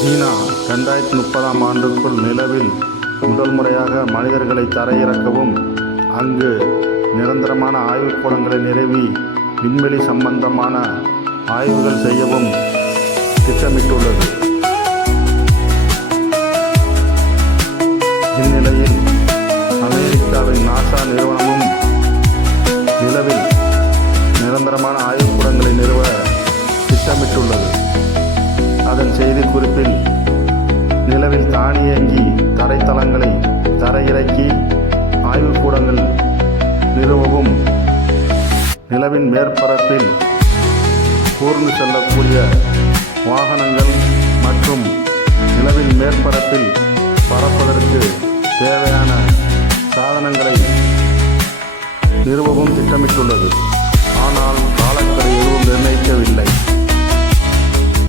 சீனா 2030ஆம் ஆண்டுக்குள் நிலவில் முதல் முறையாக மனிதர்களை தரையிறக்கவும், அங்கு நிரந்தரமான ஆய்வுக்கூடங்களை நிறுவி விண்வெளி சம்பந்தமான ஆய்வுகள் செய்யவும் திட்டமிட்டுள்ளது. இந்நிலையில் அமெரிக்காவின் நாசா நிறுவனமும் நிலவில் நிரந்தரமான ஆய்வுக்கூடங்களை நிறுவ திட்டமிட்டுள்ளது. அதன் செய்திக்குறிப்பில், நிலவில் தானியங்கி தரைத்தளங்களை தரையிறக்கி ஆய்வுக்கூடங்கள் நிறுவவும், நிலவின் மேற்பரப்பில் ஊர்ந்து செல்லக்கூடிய வாகனங்கள் மற்றும் நிலவின் மேற்பரப்பில் பறப்பதற்கு தேவையான சாதனங்களை நிறுவவும் திட்டமிட்டுள்ளது. ஆனால் காலக்கெடு எதுவும் நிர்ணயிக்கவில்லை.